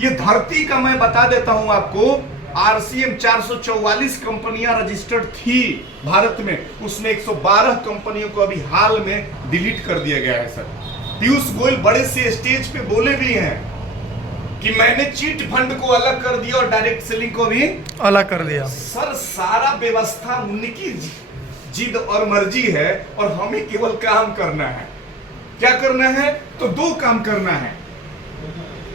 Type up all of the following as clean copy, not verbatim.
ये धरती का मैं बता देता हूं आपको, आरसीएम 444 कंपनियां रजिस्टर्ड थी भारत में, उसमें 112 कंपनियों को अभी हाल में डिलीट कर दिया गया है सर। पीयूष गोयल बड़े से स्टेज पे बोले भी हैं कि मैंने चीट फंड को अलग कर दिया और डायरेक्ट सेलिंग को भी अलग कर दिया। सर सारा व्यवस्था उनकी जिद और मर्जी है और हमें केवल काम करना है। क्या करना है? तो दो काम करना है,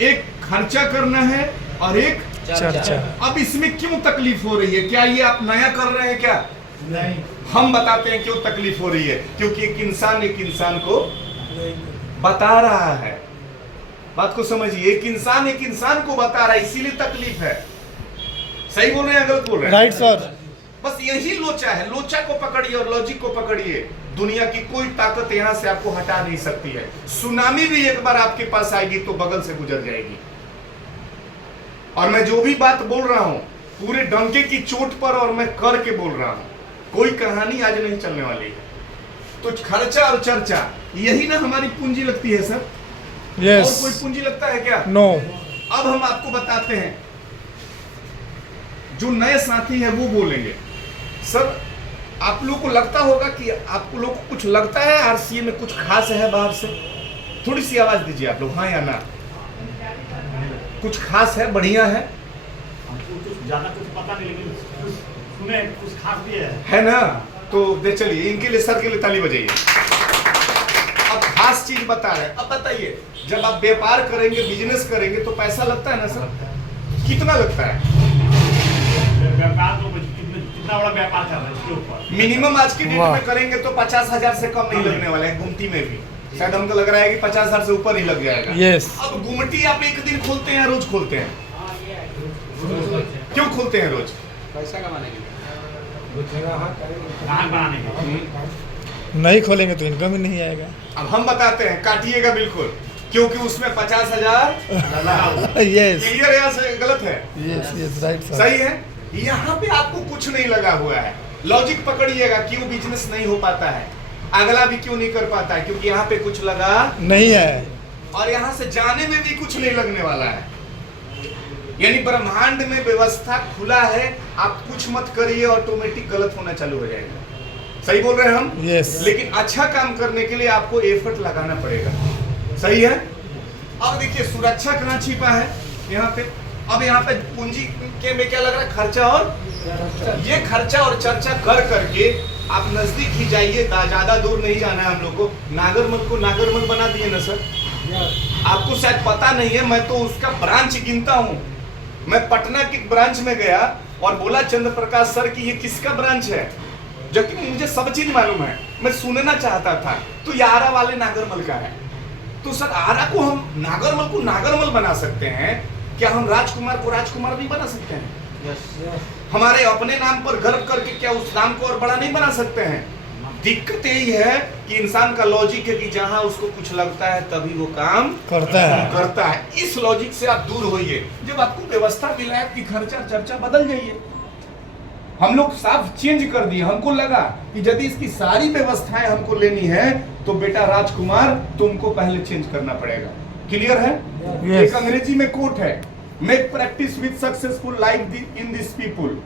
एक खर्चा करना है और एक चर्चा। अब इसमें क्यों तकलीफ हो रही है? क्या ये आप नया कर रहे हैं क्या? नहीं, हम बताते हैं क्यों तकलीफ हो रही है। क्योंकि एक इंसान को बता रहा है। बात को समझिए, एक इंसान को बता रहा है, इसीलिए तकलीफ है। सही बोल रहे हैं गलत बोल रहे हैं? Right sir. बस यही लोचा है। लोचा को पकड़िए और लॉजिक को पकड़िए। दुनिया की कोई ताकत यहां से आपको हटा नहीं सकती है। सुनामी भी एक बार आपके पास आएगी तो बगल से गुजर जाएगी। और मैं जो भी बात बोल रहा हूं पूरे डंके की चोट पर और मैं करके बोल रहा हूं, कोई कहानी आज नहीं चलने वाली है। तो खर्चा और चर्चा, यही ना हमारी पूंजी लगती है सर। यस। और कोई पूंजी लगता है क्या? नो। अब हम आपको बताते हैं, जो नए साथी है वो बोलेंगे। सर आप लोग को लगता होगा कि आपको लोग को कुछ लगता है आरसीए में कुछ खास है बाहर से? थोड़ी सी आवाज दीजिए आप लोग, हाँ या ना। कुछ खास है, बढ़िया है? हमको कुछ ज्यादा कुछ पता नहीं, लेकिन कुछ सुने कुछ खास भी है ना? तो दे चलिए, इनके लिए सर के लिए ताली बजाइए। अब खास चीज बता रहे हैं। अब बताइए, जब आप व्यापार करेंगे, बिजनेस करेंगे तो पैसा लगता है ना सर? कितना लगता है? व्यापार तो कितना बड़ा व्यापार कर रहा है इसके ऊपर। मिनिमम आज की डेट में करेंगे तो 50,000 से कम नहीं लगने वाला है। गुमटी में भी शायद हमको लग रहा है कि 50,000 से ऊपर ही लग जाएगा। यस। अब गुमटी आप एक दिन खोलते हैं, रोज खोलते हैं? क्यों खोलते हैं रोज? पैसा कमाने के लिए। ग्राहक बनाने के। नहीं खोलेंगे तो इनकम ही नहीं आएगा। अब हम बताते हैं, काटिएगा बिल्कुल, क्योंकि उसमें 50,000 यस क्लियर है से गलत है? Yes yes right sir. सही है। यहाँ पे आपको कुछ नहीं लगा हुआ है। लॉजिक पकड़िएगा, क्यों बिजनेस नहीं हो पाता है, अगला भी क्यों नहीं कर पाता है? क्योंकि यहाँ पे कुछ लगा नहीं है और यहाँ से जाने में भी कुछ नहीं लगने वाला है। यानी ब्रह्मांड में व्यवस्था खुला है, आप कुछ मत करिए, ऑटोमेटिक गलत होना चालू हो जाएगा। सही बोल रहे हैं हम? यस। लेकिन अच्छा काम करने के लिए आपको एफर्ट लगाना पड़ेगा। सही है। अब देखिए सुरक्षा कहाँ छिपा है यहाँ पे। अब यहाँ पे पूंजी के में क्या लग रहा है? खर्चा और ये खर्चा और चर्चा कर करके आप नजदीक ही जाइए, ज्यादा दूर नहीं जाना है हम लोग को। नागरमल को नागरमल बना दिए ना सर। आपको शायद पता नहीं है, मैं तो उसका ब्रांच गिनता हूँ। मैं पटना के ब्रांच में गया और बोला चंद्र प्रकाश सर कि ये किसका ब्रांच है, जबकि मुझे सब चीज मालूम है। मैं सुनना चाहता था तो ये आरा वाले नागरमल का है। तो सर आरा को हम नागरमल को नागरमल बना सकते हैं, क्या हम राजकुमार को राजकुमार नहीं बना सकते हैं? हमारे अपने नाम पर गर्व करके क्या उस नाम को और बड़ा नहीं बना सकते हैं? दिक्कत यही है कि इंसान का लॉजिक है कि जहां उसको कुछ लगता है तभी वो काम करता है। इस लॉजिक से आप दूर होइए। जब आपको व्यवस्था मिला है कि खर्चा चर्चा बदल जाइए। हम लोग साफ चेंज कर दिए। हमको लगा कि यदि इसकी सारी व्यवस्थाएं हमको लेनी है तो बेटा राजकुमार तुमको पहले चेंज करना पड़ेगा। क्लियर है? Yes. एक अंग्रेजी में कोट है, make practice with successful life in this people.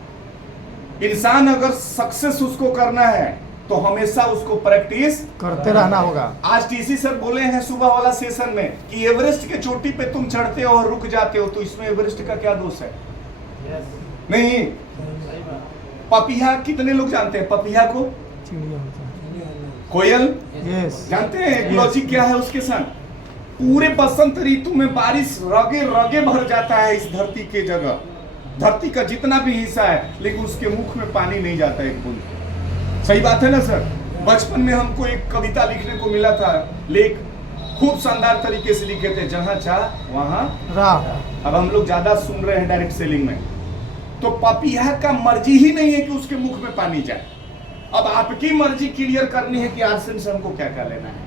इंसान अगर सक्सेस उसको करना है तो हमेशा उसको प्रैक्टिस करते रहना होगा। आज टीसी सर बोले हैं सुबह वाला सेशन में कि एवरेस्ट के चोटी पे तुम चढ़ते हो और रुक जाते हो, तो इसमें एवरेस्ट का क्या दोष है? नहीं। पपिया कितने लोग जानते हैं? पपिया को कोयल यस जानते हैं? लॉजिक क्या है उसके साथ? पूरे बसंत ऋतु में बारिश रगे रगे भर जाता है इस धरती के जगह, धरती का जितना भी हिस्सा है, लेकिन उसके मुख में पानी नहीं जाता एक बूंद। सही बात है ना सर? बचपन में हमको एक कविता लिखने को मिला था, लेख खूब शानदार तरीके से लिखे थे, जहां चाह वहां राह। अब हम लोग ज्यादा सुन रहे हैं डायरेक्ट सेलिंग में। तो पपीहा का मर्जी ही नहीं है कि उसके मुख में पानी जाए। अब आपकी मर्जी क्लियर करनी है कि आरसीएम से हमको क्या क्या लेना है।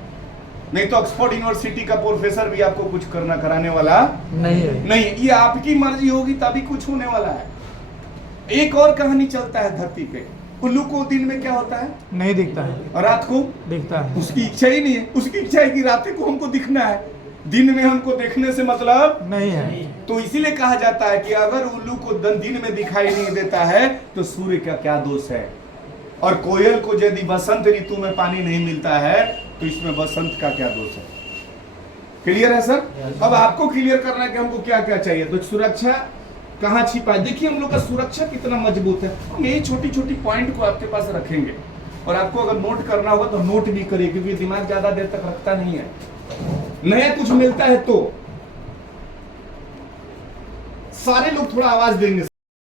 नहीं तो ऑक्सफोर्ड यूनिवर्सिटी का प्रोफेसर भी आपको कुछ करना कराने वाला नहीं। ये आपकी मर्जी होगी तभी कुछ होने वाला है। एक और कहानी चलता है धरती पे, उल्लू को दिन में क्या होता है? नहीं दिखता है और रात को दिखता है। उसकी इच्छा ही नहीं है। उसकी इच्छा है कि रात को हमको दिखना है। दिन में हमको देखने से मतलब नहीं है। तो इसीलिए कहा जाता है कि अगर उल्लू को दिन में दिखाई नहीं देता है तो सूर्य का क्या दोष है। और कोयल को यदि बसंत ऋतु में पानी नहीं मिलता है तो इसमें बसंत का क्या दोष है। क्लियर है सर। अब आपको क्लियर करना है कि हमको क्या क्या चाहिए। तो सुरक्षा कहाँ छिपा है, देखिए हम लोग का सुरक्षा कितना मजबूत है। हम यही छोटी छोटी पॉइंट को आपके पास रखेंगे और आपको अगर नोट करना होगा तो नोट भी करिए, क्योंकि दिमाग ज्यादा देर तक रखता नहीं है। नया कुछ मिलता है तो सारे लोग थोड़ा आवाज देंगे।